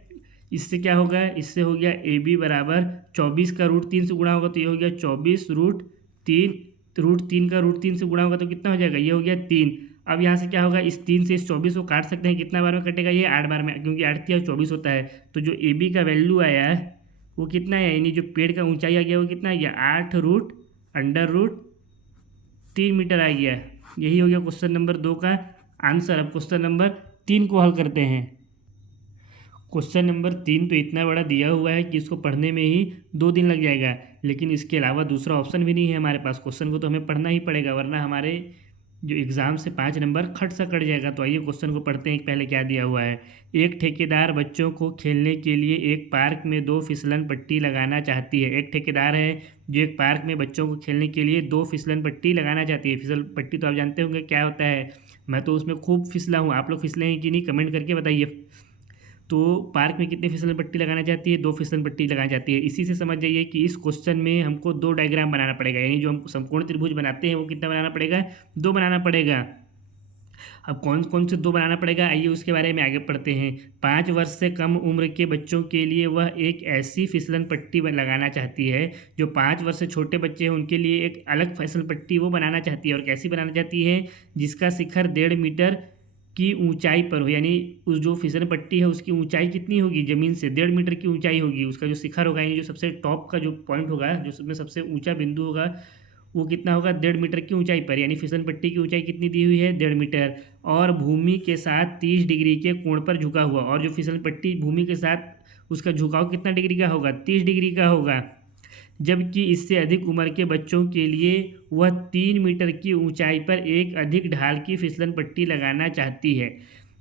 इससे क्या होगा? इससे हो गया ए बी बराबर 24 का √3 से गुणा होगा तो ये हो गया 24 √3 का √3 से गुणा होगा तो कितना हो जाएगा? ये हो गया 3। अब यहाँ से क्या होगा? इस 3 से इस 24 को काट सकते हैं, कितना बार में कटेगा? ये 8 बार में, क्योंकि 8 या 24 होता है। तो जो ए बी का वैल्यू आया है वो कितना है? यानी जो पेड़ का ऊंचाई आ गया वो कितना आ गया? 8 √3 मीटर आ गया। यही हो गया क्वेश्चन नंबर 2 का आंसर। अब क्वेश्चन नंबर 3 को हल करते हैं। क्वेश्चन नंबर 3 तो इतना बड़ा दिया हुआ है कि इसको पढ़ने में ही 2 दिन लग जाएगा, लेकिन इसके अलावा दूसरा ऑप्शन भी नहीं है हमारे पास। क्वेश्चन को तो हमें पढ़ना ही पड़ेगा, वरना हमारे जो एग्ज़ाम से 5 नंबर खट सा कट जाएगा। तो आइए क्वेश्चन को पढ़ते हैं। पहले क्या दिया हुआ है, एक ठेकेदार बच्चों को खेलने के लिए एक पार्क में 2 फिसलन पट्टी लगाना चाहती है। एक ठेकेदार है जो एक पार्क में बच्चों को खेलने के लिए 2 फिसलन पट्टी लगाना चाहती है। फिसल पट्टी तो आप जानते होंगे क्या होता है, मैं तो उसमें खूब फिसला हूँ। आप लोग फिसले हैं कि नहीं, कमेंट करके बताइए। तो पार्क में कितने फिसल पट्टी लगाना चाहती है, 2 फिसल पट्टी लगाना चाहती है। इसी से समझ जाइए कि इस क्वेश्चन में हमको 2 डायग्राम बनाना पड़ेगा, यानी जो हम समकोण त्रिभुज बनाते हैं वो कितना बनाना पड़ेगा, 2 बनाना पड़ेगा। अब कौन कौन से 2 बनाना पड़ेगा, आइए उसके बारे में आगे पढ़ते हैं। 5 वर्ष से कम उम्र के बच्चों के लिए वह एक ऐसी फिसलन पट्टी लगाना चाहती है। जो 5 वर्ष से छोटे बच्चे हैं उनके लिए एक अलग फिसल पट्टी वो बनाना चाहती है। और कैसी बनाना चाहती है, जिसका शिखर 1.5 मीटर की ऊंचाई पर हो, यानी उस जो फिसल पट्टी है उसकी ऊंचाई कितनी होगी, ज़मीन से 1.5 मीटर की ऊंचाई होगी। उसका जो शिखर होगा, यानी जो सबसे टॉप का जो पॉइंट होगा, जो उसमें सबसे ऊंचा बिंदु होगा, वो कितना होगा, 1.5 मीटर की ऊंचाई पर। यानी फिसल पट्टी की ऊंचाई कितनी दी हुई है, 1.5 मीटर। और भूमि के साथ 30 डिग्री के कोण पर झुका हुआ। और जो फिसल पट्टी भूमि के साथ उसका झुकाव कितना डिग्री का होगा, 30 डिग्री का होगा। जबकि इससे अधिक उम्र के बच्चों के लिए वह 3 मीटर की ऊंचाई पर एक अधिक ढाल की फिसलन पट्टी लगाना चाहती है।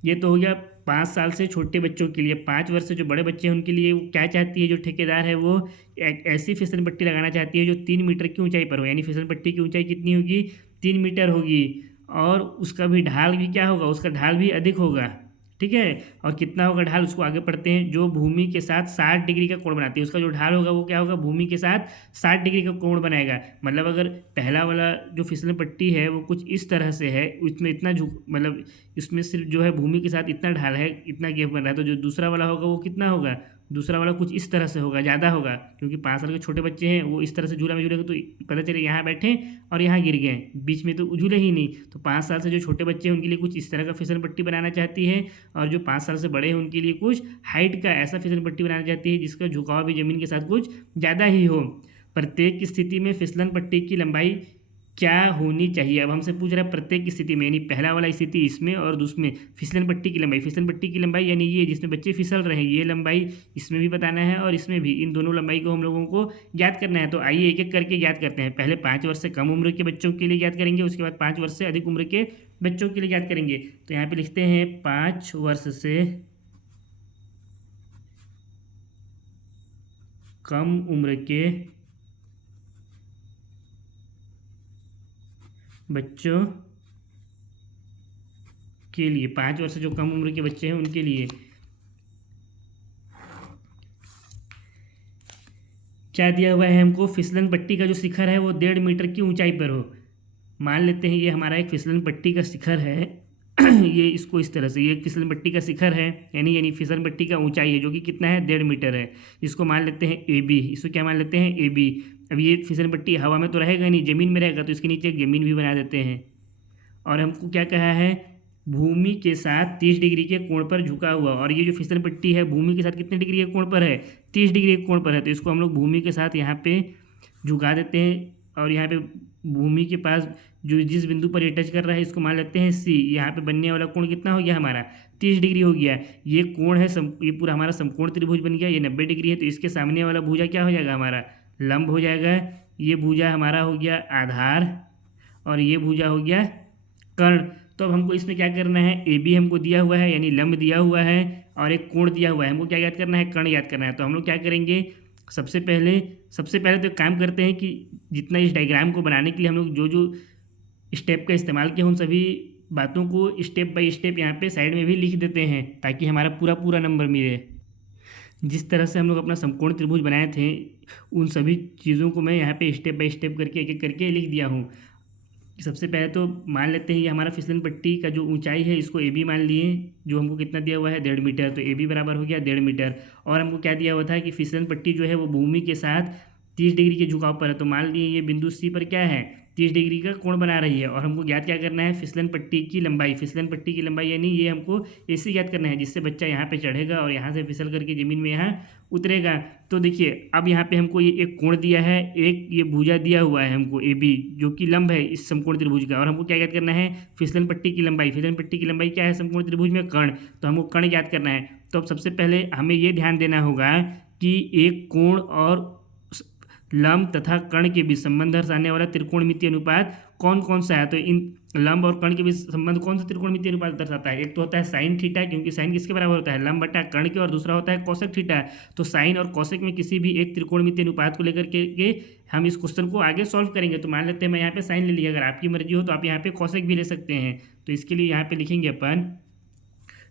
ये तो हो गया 5 साल से छोटे बच्चों के लिए। 5 वर्ष से जो बड़े बच्चे हैं उनके लिए वो क्या चाहती है, जो ठेकेदार है वो एक ऐसी फिसलन पट्टी लगाना चाहती है जो 3 मीटर की ऊंचाई पर हो। यानी फिसलन पट्टी की ऊंचाई कितनी होगी, 3 मीटर होगी। और उसका भी ढाल भी क्या होगा, उसका ढाल भी अधिक होगा। ठीक है, और कितना होगा ढाल, उसको आगे पढ़ते हैं। जो भूमि के साथ 60 डिग्री का कोण बनाती है, उसका जो ढाल होगा वो क्या होगा, भूमि के साथ 60 डिग्री का कोण बनाएगा। मतलब अगर पहला वाला जो फिसलन पट्टी है वो कुछ इस तरह से है, उसमें इतना झुक, मतलब इसमें सिर्फ जो है भूमि के साथ इतना ढाल है, इतना गैप बन रहा है। तो जो दूसरा वाला होगा वो कितना होगा, दूसरा वाला कुछ इस तरह से होगा, ज़्यादा होगा। क्योंकि 5 साल के छोटे बच्चे हैं, वो इस तरह से झूला में झूलेंगे तो पता चले यहाँ बैठे और यहाँ गिर गए, बीच में तो झूले ही नहीं। तो 5 साल से जो छोटे बच्चे हैं उनके लिए कुछ इस तरह का फिसल पट्टी बनाना चाहती है। और जो 5 साल से बड़े हैं उनके लिए कुछ हाइट का ऐसा फिसल पट्टी बनाना चाहती है जिसका झुकाव भी ज़मीन के साथ कुछ ज़्यादा ही हो। प्रत्येक स्थिति में फिसलन पट्टी की लंबाई क्या होनी चाहिए। अब हमसे पूछ रहा है प्रत्येक स्थिति में, यानी पहला वाला स्थिति इसमें और दूसरे में फिसलन पट्टी की लंबाई। फिसलन पट्टी की लंबाई यानी ये जिसमें बच्चे फिसल रहे हैं, ये लंबाई इसमें भी बताना है और इसमें भी। इन दोनों लंबाई को हम लोगों को याद करना है। तो आइए एक एक करके याद करते हैं। पहले 5 वर्ष से कम उम्र के बच्चों के लिए याद करेंगे, उसके बाद 5 वर्ष से अधिक उम्र के बच्चों के लिए याद करेंगे। तो यहाँ पर लिखते हैं 5 वर्ष से कम उम्र के बच्चों के लिए, 5 वर्ष से जो कम उम्र के बच्चे हैं उनके लिए क्या दिया हुआ है हमको, फिसलन पट्टी का जो शिखर है वो 1.5 मीटर की ऊंचाई पर हो। मान लेते हैं ये हमारा एक फिसलन पट्टी का शिखर है ये इसको इस तरह से, ये फिसलन पट्टी का शिखर है, यानी फिसलन पट्टी का ऊंचाई है जो कि कितना है, 1.5 मीटर है। इसको मान लेते हैं ए बी, इसको क्या मान लेते हैं, ए बी। अब ये फिसलन पट्टी हवा में तो रहेगा नहीं, ज़मीन में रहेगा, तो इसके नीचे एक ज़मीन भी बना देते हैं। और हमको क्या कहा है, भूमि के साथ 30 डिग्री के कोण पर झुका हुआ। और ये जो फिसल पट्टी है भूमि के साथ कितने डिग्री के कोण पर है, 30 डिग्री के कोण पर है। तो इसको हम लोग भूमि के साथ यहाँ पे झुका देते हैं। और यहाँ पे भूमि के पास जो जिस बिंदु पर ये टच कर रहा है इसको मान लेते हैं सी। यहाँ पे बनने वाला कोण कितना हो गया हमारा, 30 डिग्री हो गया। ये कोण है ये पूरा हमारा समकोण त्रिभुज बन गया। ये 90 डिग्री है, तो इसके सामने वाला भुजा क्या हो जाएगा हमारा, लंब हो जाएगा। ये भुजा हमारा हो गया आधार और ये भुजा हो गया कर्ण। तो अब हमको इसमें क्या करना है, ए बी हमको दिया हुआ है यानी लंब दिया हुआ है और एक कोण दिया हुआ है। हमको क्या याद करना है, कर्ण याद करना है। तो हम लोग क्या करेंगे, सबसे पहले तो एक काम करते हैं कि जितना इस डायग्राम को बनाने के लिए हम लोग जो जो स्टेप का इस्तेमाल किया उन सभी बातों को स्टेप बाय स्टेप यहाँ पे साइड में भी लिख देते हैं ताकि हमारा पूरा पूरा नंबर मिले। जिस तरह से हम लोग अपना समकोण त्रिभुज बनाए थे उन सभी चीज़ों को मैं यहाँ पे स्टेप बाय स्टेप करके एक एक करके लिख दिया हूँ। सबसे पहले तो मान लेते हैं ये हमारा फिसलन पट्टी का जो ऊंचाई है इसको ए बी मान लिए, जो हमको कितना दिया हुआ है, 1.5 मीटर। तो ए बी बराबर हो गया 1.5 मीटर। और हमको क्या दिया हुआ था कि फिसलन पट्टी जो है वो भूमि के साथ 30 डिग्री के झुकाव पर है। तो मान लिए ये बिंदु सी पर क्या है, 30 डिग्री का कोण बना रही है। और हमको ज्ञात क्या करना है, फिसलन पट्टी की लंबाई। फिसलन पट्टी की लंबाई यानी ये हमको ऐसे ज्ञात करना है जिससे बच्चा यहाँ पे चढ़ेगा और यहाँ से फिसल करके ज़मीन में यहाँ उतरेगा। तो देखिए अब यहाँ पे हमको ये एक कोण दिया है, एक ये भुजा दिया हुआ है हमको ए बी जो कि लंब है इस समकोण त्रिभुज का। और हमको क्या याद करना है, फिसलन पट्टी की लंबाई। फिसलन पट्टी की लंबाई क्या है समकोण त्रिभुज में, कर्ण। तो हमको कर्ण याद करना है। तो अब सबसे पहले हमें ये ध्यान देना होगा कि एक कोण और लंब तथा कर्ण के बीच संबंध दर्शाने वाला त्रिकोणमितीय अनुपात कौन कौन सा है, तो इन लंब और कर्ण के बीच संबंध कौन सा त्रिकोणमितीय अनुपात दर्शाता है। एक तो होता है साइन थीटा, क्योंकि साइन किसके बराबर होता है, लंब बटा कर्ण के, और दूसरा होता है कोसेक थीटा। तो साइन और कोसेक में किसी भी एक त्रिकोणमितीय अनुपात को लेकर के हम इस क्वेश्चन को आगे सॉल्व करेंगे। तो मान लेते हैं मैं यहाँ पे साइन ले लिया, अगर आपकी मर्जी हो तो आप यहाँ पे कोसेक भी ले सकते हैं। तो इसके लिए यहाँ पे लिखेंगे अपन,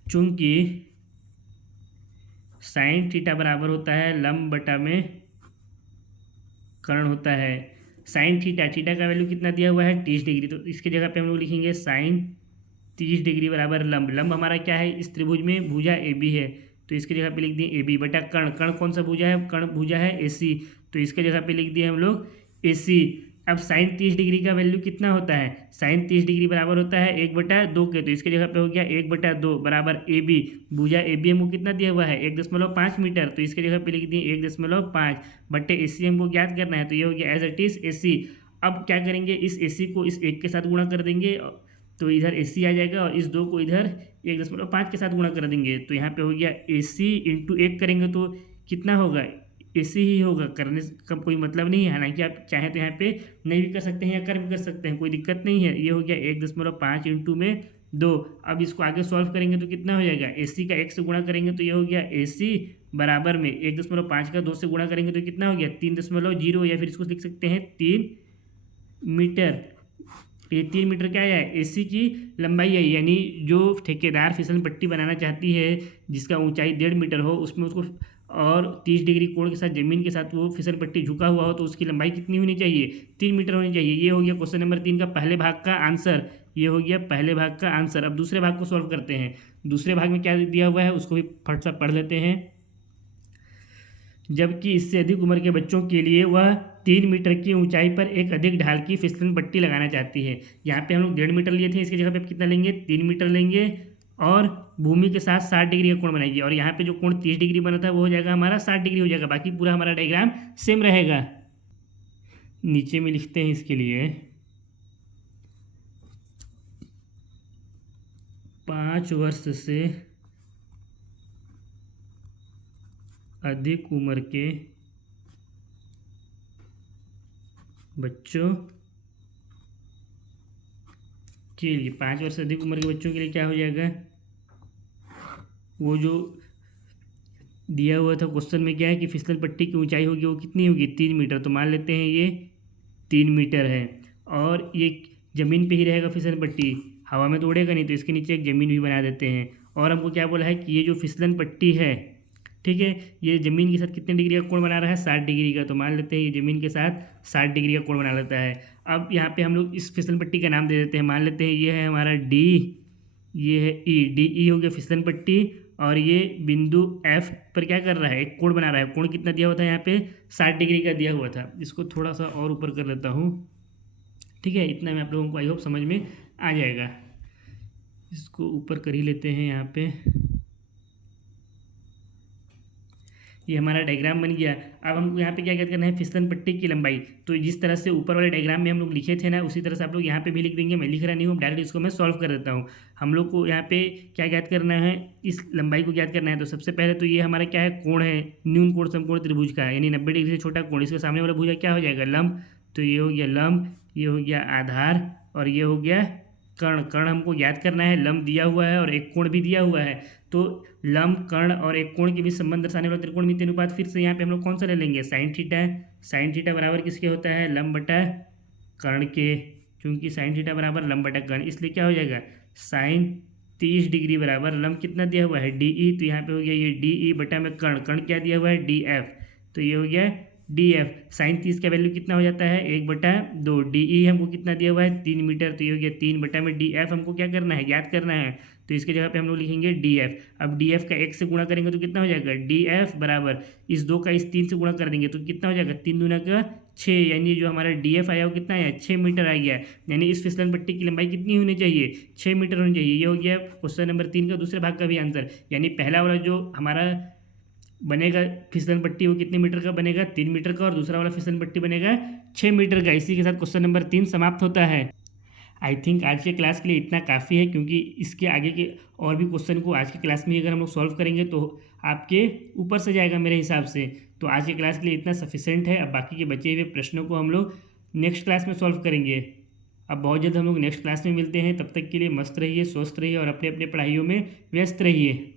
चूंकि साइन थीटा बराबर होता है लंब बटा में कर्ण होता है। साइन थीटा, थीटा का वैल्यू कितना दिया हुआ है 30 डिग्री, तो इसके जगह पे हम लोग लिखेंगे साइन 30 डिग्री बराबर लंब। लंब हमारा क्या है, इस त्रिभुज में भुजा ए बी है, तो इसके जगह पे लिख दिए ए बी बटा कर्ण। कर्ण कौन सा भुजा है, कर्ण भुजा है ए सी, तो इसके जगह पे लिख दिए हम लोग ए सी। अब साइन 30 डिग्री का वैल्यू कितना होता है, साइन 30 डिग्री बराबर होता है 1/2 के, तो इसके जगह पे हो गया 1/2 बराबर ए बी। भुजा ए बी हमको कितना दिया हुआ है 1.5 मीटर, तो इसके जगह पे लिख दिए 1.5 बट्टे ए सी हमको ज्ञात करना है, तो ये हो गया एज इट इज ए सी। अब क्या करेंगे, इस ए सी को इस 1 के साथ गुणा कर देंगे, तो इधर ए सी आ जाएगा, और इस 2 को इधर 1.5 के साथ गुणा कर देंगे, तो यहाँ पे हो गया ए सी इंटू 1 करेंगे तो कितना होगा, ऐसे ही होगा। करने का कोई मतलब नहीं है, हालांकि आप चाहें तो यहाँ पे नहीं भी कर सकते हैं या कर भी कर सकते हैं, कोई दिक्कत नहीं है। ये हो गया 1.5 इंटू में 2। अब इसको आगे सॉल्व करेंगे तो कितना हो जाएगा, ए सी का 1 से गुणा करेंगे तो ये हो गया ए सी बराबर में 1.5 का 2 से गुणा करेंगे तो कितना हो गया 3.0, या फिर इसको लिख सकते हैं 3 मीटर। ये 3 मीटर क्या है, ए सी की लंबाई है, यानी जो ठेकेदार फिसल पट्टी बनाना चाहती है जिसका ऊंचाई 1.5 मीटर हो, उसमें उसको और 30 डिग्री कोण के साथ जमीन के साथ वो फिसल पट्टी झुका हुआ हो, तो उसकी लंबाई कितनी होनी चाहिए, 3 मीटर होनी चाहिए। ये हो गया क्वेश्चन नंबर 3 का पहले भाग का आंसर, ये हो गया पहले भाग का आंसर। अब दूसरे भाग को सॉल्व करते हैं। दूसरे भाग में क्या दिया हुआ है उसको भी फट से पढ़ लेते हैं। जबकि इससे अधिक उम्र के बच्चों के लिए वह 3 मीटर की ऊंचाई पर एक अधिक ढाल की फिसलन पट्टी लगाना चाहती है। यहाँ पे हम लोग 1.5 मीटर लिए थे, इसकी जगह पे कितना लेंगे 3 मीटर लेंगे, और भूमि के साथ 60 डिग्री का कोण बनाएगी, और यहाँ पे जो कोण 30 डिग्री बना था वो हो जाएगा हमारा 60 डिग्री हो जाएगा। बाकी पूरा हमारा डायग्राम सेम रहेगा। नीचे में लिखते हैं इसके लिए 5 वर्ष से अधिक उम्र के बच्चों के लिए, 5 वर्ष से अधिक उम्र के बच्चों के लिए क्या हो जाएगा, वो जो दिया हुआ था क्वेश्चन में क्या है कि फिसल पट्टी की ऊंचाई होगी वो कितनी होगी 3 मीटर, तो मान लेते हैं ये 3 मीटर है, और ये ज़मीन पे ही रहेगा फिसल पट्टी, हवा में तो उड़ेगा नहीं, तो इसके नीचे एक ज़मीन भी बना देते हैं। और हमको क्या बोला है कि ये जो फिसलन पट्टी है, ठीक है, ये ज़मीन के साथ कितने डिग्री का कोण बना रहा है 60 डिग्री का, तो मान लेते हैं ये ज़मीन के साथ 60 डिग्री का कोण बना लेता है। अब यहाँ पे हम लोग इस फिसल पट्टी का नाम दे देते हैं, मान लेते हैं ये है हमारा डी, ये है ई, डी ई हो गया फिसलन पट्टी, और ये बिंदु एफ पर क्या कर रहा है, एक कोण बना रहा है। कोण कितना दिया हुआ था यहाँ पे 60 डिग्री का दिया हुआ था। इसको थोड़ा सा और ऊपर कर लेता हूँ, ठीक है, इतना में आप लोगों को आई होप समझ में आ जाएगा। इसको ऊपर कर ही लेते हैं यहाँ पे, ये हमारा डायग्राम बन गया। अब हमको यहाँ पे क्या क्या करना है, फिसलन पट्टी की लंबाई, तो जिस तरह से ऊपर वाले डायग्राम में हम लोग लिखे थे ना, उसी तरह से आप लोग यहाँ पे भी लिख देंगे। मैं लिख रहा नहीं हूँ, डायरेक्ट इसको मैं सॉल्व कर देता हूँ। हम लोग को यहाँ पे क्या ज्ञात करना है, इस लंबाई को ज्ञात करना है। तो सबसे पहले तो ये हमारा क्या है, कोण है, न्यून कोण समकोण त्रिभुज का, यानी 90 डिग्री से छोटा कोण, इसके सामने वाला भुजा क्या हो जाएगा, लंब, तो ये हो गया लंब, ये हो गया आधार, और ये हो गया कर्ण। कर्ण हमको ज्ञात करना है, लंब दिया हुआ है और एक कोण भी दिया हुआ है, तो लंब कर्ण और एक कोण के बीच संबंध दर्शाने वाला त्रिकोणमितीय अनुपात फिर से यहाँ पे हम लोग कौन सा ले लेंगे, साइन थीटा। साइन थीटा बराबर किसके होता है, लंब बटा कर्ण के, क्योंकि साइन थीटा बराबर लंब बटा कर्ण, इसलिए क्या हो जाएगा साइन 30 डिग्री बराबर लंब कितना दिया हुआ है डी ई, तो यहाँ पे हो गया ये डी ई बटा में कर्ण, कर्ण क्या दिया हुआ है डी एफ, तो ये हो गया डी एफ। साइन 30 का वैल्यू कितना हो जाता है 1/2, डी ई हमको कितना दिया हुआ है 3 मीटर, तो ये हो गया 3 बटा में डी एफ हमको क्या करना है, ज्ञात करना है, तो इसके जगह पे हम लोग लिखेंगे डी एफ। अब डी एफ का 1 से गुणा करेंगे तो कितना हो जाएगा, डी एफ बराबर इस 2 का इस 3 से गुणा कर देंगे तो कितना हो जाएगा, 3 दूना का 6, यानी जो हमारा डी एफ आया वो कितना आया 6 मीटर आ गया। यानी इस फिसलन पट्टी की लंबाई कितनी होनी चाहिए, 6 मीटर होनी चाहिए। ये हो गया क्वेश्चन नंबर 3 का दूसरे भाग का भी आंसर। यानी पहला वाला जो हमारा बनेगा फिसलन पट्टी वो कितने मीटर का बनेगा, 3 मीटर का, और दूसरा वाला फिसलन पट्टी बनेगा 6 मीटर का। इसी के साथ क्वेश्चन नंबर 3 समाप्त होता है। आई थिंक आज के क्लास के लिए इतना काफ़ी है, क्योंकि इसके आगे के और भी क्वेश्चन को आज की क्लास में अगर हम लोग सॉल्व करेंगे तो आपके ऊपर से जाएगा मेरे हिसाब से। तो आज की क्लास के लिए इतना सफिशेंट है। अब बाकी के बचे हुए प्रश्नों को हम लोग नेक्स्ट क्लास में सॉल्व करेंगे। अब बहुत जल्द हम लोग नेक्स्ट क्लास में मिलते हैं। तब तक के लिए मस्त रहिए, स्वस्थ रहिए और अपने अपने पढ़ाइयों में व्यस्त रहिए।